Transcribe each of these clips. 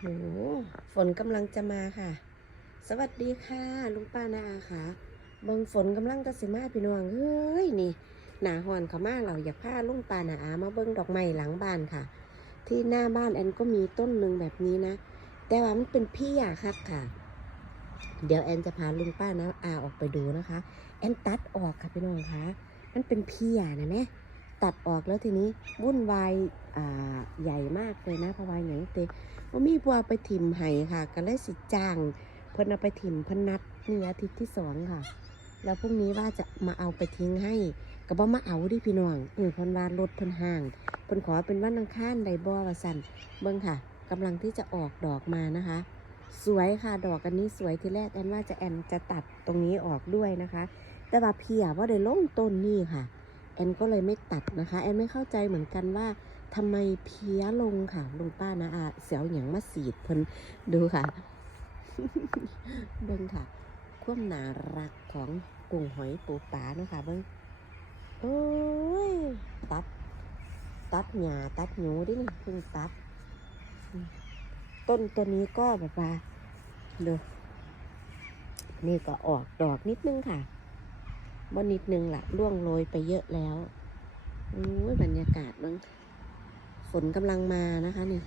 โหฝนกำลังจะมาค่ะ สวัสดีค่ะ ลุงป้านาอาค่ะเบิงฝนกำลังจะสิมาพี่น้องเฮ้ยนี่ หนาหอนเขามาเราอย่ากพาลุงป้านาอามาเบิ่งดอกไม้หลังบ้านค่ะ ที่หน้าบ้านแอนก็มีต้นหนึ่งแบบนี้นะ แต่ว่ามันเป็นพี่ยาคักค่ะ เดี๋ยวแอนจะพาลุงป้านาอาออกไปดูนะคะ แอนตัดออกค่ะพี่น้องคะมันเป็นพี่ยานะแม่ตัดออกแล้วทีนี้วุ่นวายใหญ่มากเลยนะเพราะว่าอย่างเต ว่ามีบัวไปถิ่มไห้ค่ะ ก็เลยสิจ้าง เพิ่นเอาไปถิ่มเพิ่นนัดนี่อาทิตย์ที่สองค่ะ แล้วพรุ่งนี้ว่าจะมาเอาไปทิ้งให้ก็บ่มาเอาดิพี่น้องเออเพิ่นว่ารถเพิ่นห่างเพิ่นขอเป็นวันอังคารไดบ่ว่าสั่นเบิ่งค่ะกำลังที่จะออกดอกมานะคะ สวยค่ะดอกอันนี้สวยทีแรกแอนว่าจะแอนจะตัดตรงนี้ออกด้วยนะคะ แต่ว่าเพียว่าได้ลงต้นนี่ค่ะแอนก็เลยไม่ตัดนะคะ แอนไม่เข้าใจเหมือนกันว่า ทำไมเพี้ยลงค่ะลุงป้านะอาเสียวหยังมาสีดเพิ่นดูค่ะ เบิ่งค่ะ ความน่ารักของกุ้งหอยปูปลาเนาะค่ะเบิ่งโอ้ย ตัด ตัดหญ้าตัดหนูดินี่เพิ่งตัด ต้นตัวนี้ก็แบบว่าดูนี่ก็ออกดอกนิดนึงค่ะบ่นิดนึงล่ะล่วงโรยไปเยอะแล้วอุ้ยบรรยากาศเบิ่ง ฝนกำลังมานะคะนี่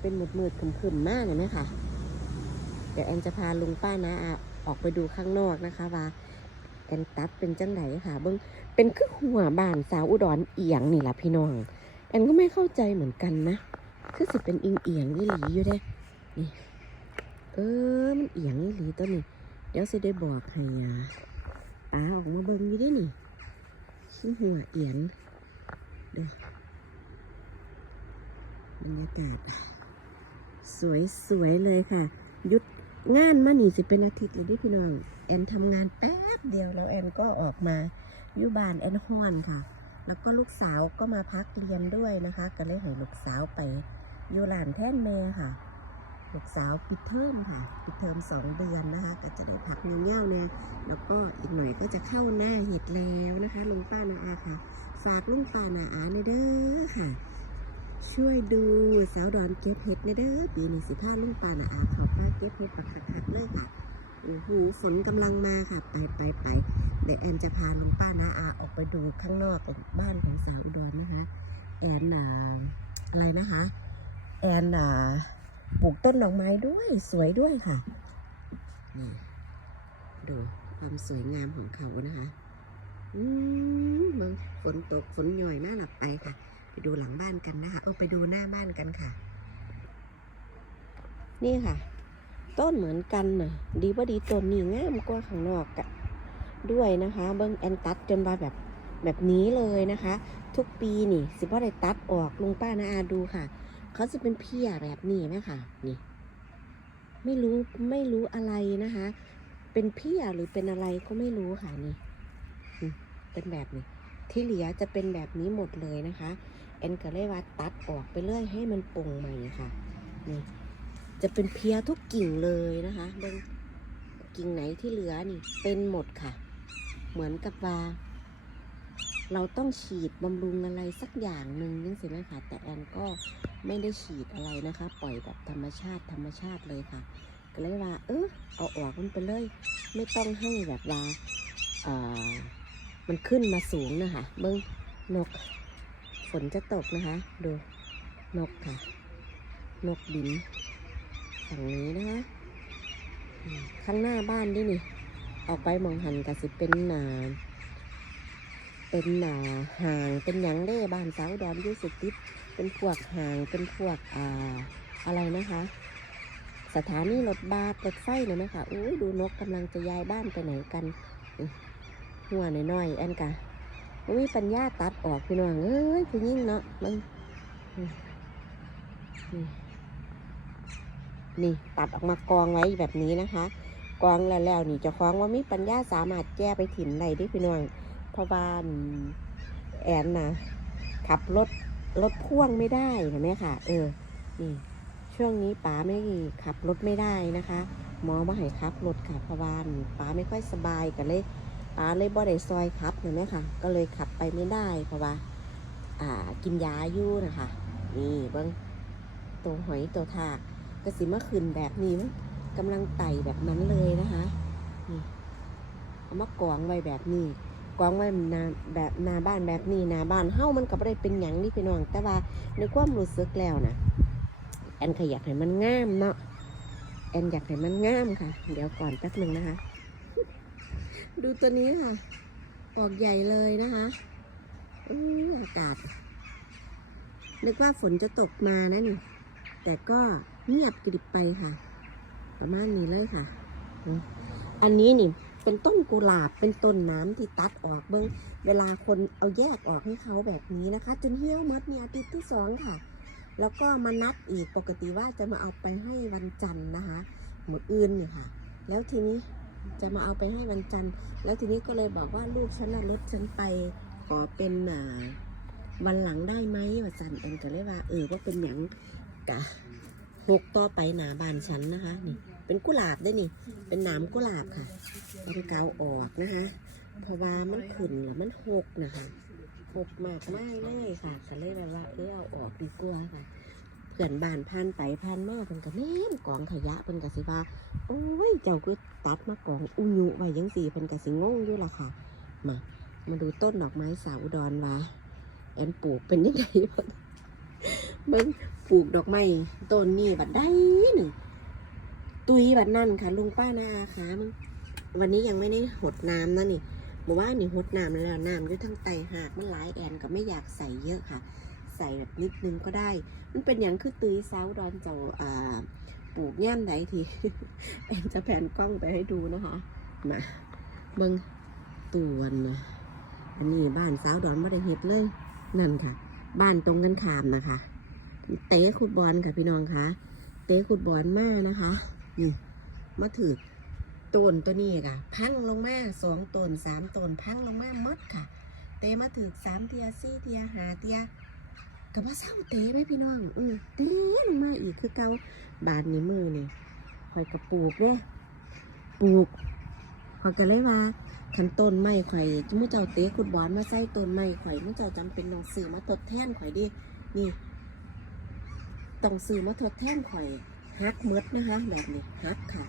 เป็นมืดมืดๆขึมๆมากเลยไหมค่ะเดี๋ยวแอนจะพาลุงป้านะอาออกไปดูข้างนอกนะคะว่าแอนตัดเป็นจังไหนค่ะ เบิ้งเป็นคือหัวบานสาวอุดรเอียงนี่แหละพี่น้อง แอนก็ไม่เข้าใจเหมือนกันนะ คือสิเป็นอียงเอียงนี่หลีอยู่เด้นี่เออมันเอียงนี่หลีตัวนี้ เดี๋ยวสิได้บอกให้อ่าป้าออกมาเบิ้งอยู่ได้นี่ขี้หัวเอียงเด้อ บรรยากาศสวยสวยๆเลยค่ะ ยุดงานมานี่สิเป็นอาทิตย์เลยพี่น้อง แอนทำงานแป๊บเดียวแล้วแอนก็ออกมาอยู่บ้านแอนฮอนค่ะ แล้วก็ลูกสาวก็มาพักเรียนด้วยนะคะ ก็เลยให้ลูกสาวไปอยู่หลานแท่นแม่ค่ะ ลูกสาวปิดเทอมค่ะ ปิดเทอมสองเดือนนะคะ ก็จะได้พักเงี้ยวเนี่ยแล้วก็อีกหน่อยก็จะเข้าหน้าเห็ดแล้วนะคะลุงป้านาอาค่ะ ฝากลุงป้านาอาในเด้อค่ะ ช่วยดูสาวดอนเก็บเห็ดในเด้อปีนี้สิพาลุงปานะอาเขาพาเก็บเห็ดปักคักๆเลยค่ะโอ้โหฝนกำลังมาค่ะ ไปไปไปเดี๋ยวแอนจะพาลุงป้านะอาออกไปดูข้างนอกของบ้านของสาวอุดรนะคะ แอนอ่าอะไรนะคะ แอนอ่าปลูกต้นดอกไม้ด้วยสวยด้วยค่ะนี่ดูความสวยงามของเขานะคะ อืมเบิ่งฝนตกฝนหย่อยน่าหลับไปค่ะ ดูหลังบ้านกันนะคะเอาไปดูหน้าบ้านกันค่ะ นี่ค่ะ ต้นเหมือนกันน่ะดีว่าดีต้นนี่งามกว่าข้างนอกอะด้วยนะคะ เบิ้งแอนตัดจนว่าแบบแบบนี้เลยนะคะ ทุกปีนี่ สิบ่ได้ตัดออกลุงป้านาอาดูค่ะ เขาจะเป็นเพียแบบนี้ไหมคะนี่ ไม่รู้ไม่รู้อะไรนะคะ เป็นเพียหรือเป็นอะไรก็ไม่รู้ค่ะนี่เป็นแบบนี้ ที่เหลือจะเป็นแบบนี้หมดเลยนะคะแอนก็เลยว่าตัดออกไปเรื่อยให้มันโปร่งใหม่ค่ะนี่จะเป็นเพียทุกกิ่งเลยนะคะเบิ่งกิ่งไหนที่เหลือนี่เป็นหมดค่ะ เหมือนกับว่า เราต้องฉีดบำรุงอะไรสักอย่างหนึ่งนึงสิไหมคะแต่แอนก็ไม่ได้ฉีดอะไรนะคะ ปล่อยแบบธรรมชาติธรรมชาติเลยค่ะ ก็เลยว่า เออเอาออกมันไปเลย ไม่ต้องให้แบบว่าเอ่อ มันขึ้นมาสูงนะคะเบิ้งนก ฝนจะตกนะคะ ดูนกค่ะ นกบินฝั่งนี้นะคะข้างหน้าบ้านนี่นี่ ออกไปมองหันกับสิเป็นหนาเป็นหนาห่างเป็นหยังเด้บ้านเสาดอนยุสุติดเป็นพวกห่างเป็นพวกอ่าอะไรนะคะ สถานีรถบัสรถไฟเลยไหมคะอุ้ยดูนกกำลังจะย้ายบ้านไปไหนกัน หัวน้อยๆอันกะบ่มีปัญญาตัดออกพี่น้องเอ้ยผู้ยิ่งเนาะมันนี่นี่ตัดออกมากองไว้แบบนี้นะคะกองแล้วแล้วนี่จะคล้องว่ามีปัญญาสามารถแก้ไปถิ่นใดได้พี่น้องเพราะว่าอั่นแอนนะขับรถรถพ่วงไม่ได้เห็นไหมค่ะ เออ นี่ช่วงนี้ป๋าไม่ขับรถไม่ได้นะคะหมอมาให้ขับรถค่ะเพราะว่าป๋าไม่ค่อยสบายกันเลย ป้าเลยบ่ได้ซอยขับเห็นไหมคะก็เลยขับไปไม่ได้ เพราะว่า อ่ากินยาอยู่นะคะ นี่เบิ้งตัวหอยตัวทากกระสิมาขึ้นแบบนี้มั้งกำลังไต่แบบนั้นเลยนะคะนี่เอามากองไว้แบบนี้กองไว้นาแบบนาบ้านแบบนี้นาบ้านเฮ้ามันก็บ่ได้เป็นหยังนี่พี่น้องแต่ว่าในความรู้สึกแล้วนะแอนขยากให้มันงามเนาะแอนอยากให้มันงามค่ะ เดี๋ยวก่อนแป๊บหนึ่งนะคะ ดูตัวนี้ค่ะ ออกใหญ่เลยนะคะอู้อากาศ นึกว่าฝนจะตกมานะนี่ แต่ก็เงียบกริบไปค่ะ ประมาณนี้เลยค่ะ อันนี้นี่เป็นต้นกุหลาบเป็นต้นน้ำที่ตัดออกเบิ้งเวลาคนเอาแยกออกให้เขาแบบนี้นะคะ จนเหี่ยวมัดเนี่ยอาทิตย์ที่สองค่ะ แล้วก็มานัดอีกปกติว่าจะมาเอาไปให้วันจันทร์นะคะ หมดอื่นเนี่ยค่ะ แล้วทีนี้ จะมาเอาไปให้วันจันทร์แล้วทีนี้ก็เลยบอกว่าลูกฉันน่ะรถฉันไปขอเป็นวันหลังได้ไหมว่าจันเอ็นก็เลยว่า เออว่าเป็นหยังกะหกต่อไปหนาบานฉันนะคะนี่เป็นกุหลาบได้นี่ เป็นหน้ำกุหลาบค่ะเป็นกาออกนะคะ เพราะว่ามันขึ้นแล้วมันหกนะคะหกมากไม่เลยค่ะก็เลยแบบว่าเออเอาออกดีกว่าค่ะ พื่อนบ้านผ่านไปผ่านมาเพิ่นก็แม่นกองขยะเพิ่นก็สิว่า โอ้ยเจ้าคือตัดมากองอุยุไว้ยังสี่เพิ่นก็สิงงอยู่ล่ะค่ะ มา มาดูต้นดอกไม้สาวอุดรว่าแอนปลูกเป็นยังไงบ้างเบิ่งปลูกดอกไม้ต้นนี้บัดได้หนึ่งตุยบัดนั่นค่ะลุงป้านาอาขามึงวันนี้ยังไม่ได้หดน้ำนะนี่บอกว่านี่หดน้ำแล้วน้ำอยู่ทั้งไตหากมันหลายแอนก็ไม่อยากใส่เยอะค่ะ ใส่แบบนิดนึงก็ได้ มันเป็นอย่างคือตุยสาวอุดรเจ้าอ่าปลูกย่ามใดทีแอนจะแผ่นกล้องไปให้ดูนะคะมาเบิงตวนนะอันนี้บ้านสาวดอนไม่ได้เฮ็ดเลยนั่นค่ะ บ้านตรงกันขามนะคะ เตะขุดบอลค่ะพี่น้องคะเตะขุดบอลมากนะคะนี่มาถือต้นตัวนี้ค่ะ พังลงมาสองต้นสามต้นพังลงมาหมดค่ะ เตะมาถือสามเทียสี่เทียหาเทีย กับว่าเศร้าเตะไหมพี่น้องอือเตะลงมาอีกคือเกาบานนี้มือเนี่ข่อยกระปลูกเด้ปลูกข่อยก็เลยว่าขันต้นไม้ข่อยมื่อเจ้าเตะขุดบอนมาใส่ต้นไม้ข่อยมื่อเจ้าจำเป็นต้องซื้อมาทดแทนข่อยดินี่ต้องซื้อมาทดแทนข่อยฮักหมดนะคะแบบนี้ฮักค่ะ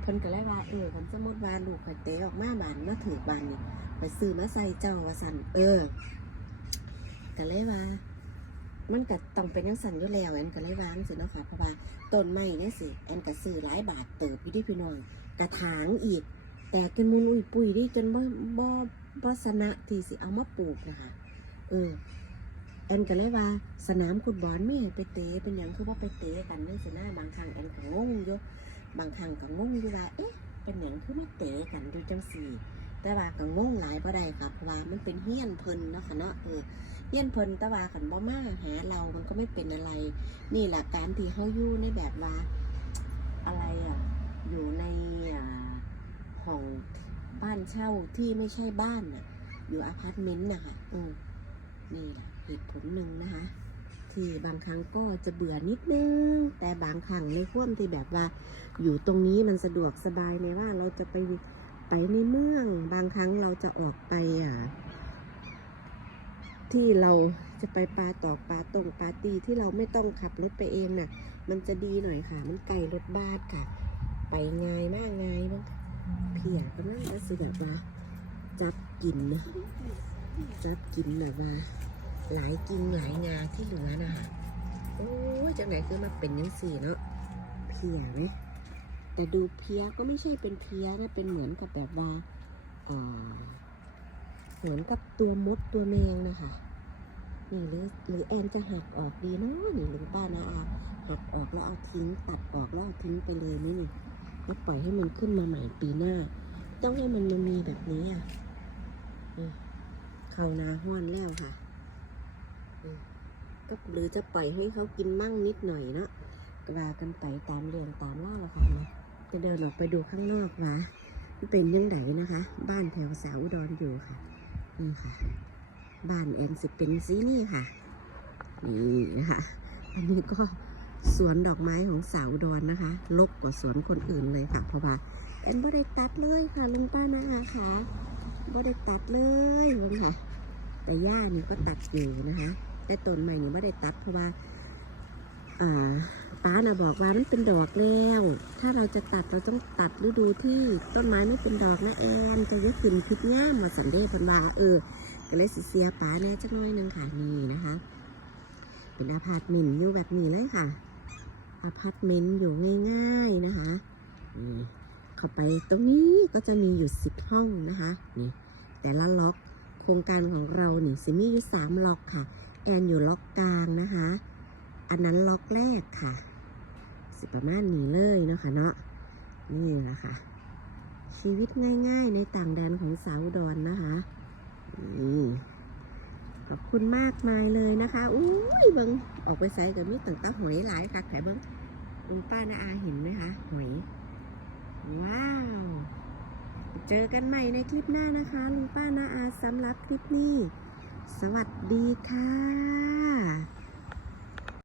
เพิ่นก็เลยว่าเออคันสมมติว่าลูกข่อยเตะออกมาบานมาถือบานนี่ไปซื้อมาใส่เจ้าว่าสั่นเออก็เลยว่า มันก็ต้องเป็นยังสั่นอยู่แล้วแอนก็เลยวางสิเนาะค่ะเพราะว่าต้นไม้เนี่ยสิแอนก็ซื้อหลายบาทเติบอยู่ที่พี่น้องกระถางอีก แต่จนมุนอุ้ยปุยดิจนบ่บ่บ่สนะที่สิเอามาปลูกนะคะเออแอนก็เลยว่าสนามขุดบอลไม่ให้ไปเตะเป็นอย่างคือว่าไปเตะกันเลยสินะบางครั้งแอนก็งงอยู่บางครั้งก็งงอยู่ว่าเอ๊ะเป็นอย่างคือไม่เตะกันดูจังสี่แต่ว่าก็งงหลายบ่ได้ค่ะเพราะว่ามันเป็นเฮี้ยนเพิ่นเนาะค่ะเนาะเออ เฮี้ยนเพิ่นตะว่าขันบ่มาหาเรามันก็ไม่เป็นอะไร นี่แหละการที่เขาอยู่ในแบบว่าอะไรอะ อยู่ในอ่าห้องบ้านเช่าที่ไม่ใช่บ้านน่ะ อยู่อพาร์ตเมนต์นะคะอืมนี่แหละเหตุผลหนึ่งนะคะ ที่บางครั้งก็จะเบื่อนิดนึง แต่บางครั้งในข่วมที่แบบว่า อยู่ตรงนี้มันสะดวกสบายในว่าเราจะไปไปในเมือง บางครั้งเราจะออกไปอะ ที่เราจะไปปลาตอกปลาตรงปลาตีที่เราไม่ต้องขับรถไปเองน่ะ มันจะดีหน่อยค่ะ มันไกลรถบ้านค่ะ ไปง่ายมากง่ายบ้างเพียก็นั่งแล้วสิแบบว่า จับกินนะจับกินแบบว่า หลายกิ่งหลายงาที่เหลือนะคะโอ้ยจังไหนคือมาเป็นยังสี่เนาะเพียไหมแต่ดูเพียก็ไม่ใช่เป็นเพียนะเป็นเหมือนกับแบบว่าอ่อ เหมือนกับตัวมดตัวแมงนะคะ นี่หรือหรือแอนจะหักออกดีเนาะนี่หรือป้านาอาหักออกแล้วเอาทิ้งตัดออกแล้วเอาทิ้งไปเลยนี่นี่แล้วปล่อยให้มันขึ้นมาใหม่ปีหน้า ต้องให้มันมามีแบบนี้อะเขานาห้อนแล้วค่ะก็หรือจะปล่อยให้เขากินมั่งนิดหน่อยเนาะกว่ากันไปตามเรื่องตามล่าละค่ะนะจะเดินออกไปดูข้างนอกวะเป็นยังไงนะคะ บ้านแถวสาวอุดรอยู่ค่ะ นี่ค่ะ บ้านแอนสิเป็นสีนี่ค่ะ นี่นะคะ อันนี้ก็สวนดอกไม้ของสาวดอนนะคะลกกว่าสวนคนอื่นเลยค่ะ เพราะว่าแอนบ่ได้ตัดเลยค่ะลุงป้านะอาค่ะบ่ได้ตัดเลยเลยค่ะ แต่หญ้านี่ก็ตัดอยู่นะคะ แต่ต้นใหม่นี่ไม่ได้ตัดเพราะว่า อ่าป้านะบอกว่ามันเป็นดอกแล้ว ถ้าเราจะตัดเราต้องตัดฤดูที่ต้นไม้ไม่เป็นดอกนะแอนจะยกขึ้นพิษง่ามมาสันเดย์พันวาเออก็เลยสิเสียป้าแน่จักน้อยนึงค่ะนี่นะคะ เป็นอพาร์ตเมนต์อยู่แบบนี้เลยค่ะอพาร์ตเมนต์อยู่ง่ายๆนะคะนี่เข้าไปตรงนี้ก็จะมีอยู่สิบห้องนะคะนี่แต่ละล็อกโครงการของเรานี่สิมีอยู่สามล็อกค่ะ แอนอยู่ล็อกกลางนะคะ อันนั้นล็อกแรกค่ะ สิประมาณนี้เลยเนาะค่ะเนาะนี่แหละค่ะ ชีวิตง่ายๆในต่างแดนของสาวอุดรนะคะนี่ขอบคุณมากมายเลยนะคะอุ้ยเบิงออกไปใส่กับมีต่างตาหอยหลายค่ะแถเบิงคุณป้านาอาเห็นไหมคะหอย ว้าว เจอกันใหม่ในคลิปหน้านะคะลุงป้านาอาสำหรับคลิปนี้ สวัสดีค่ะ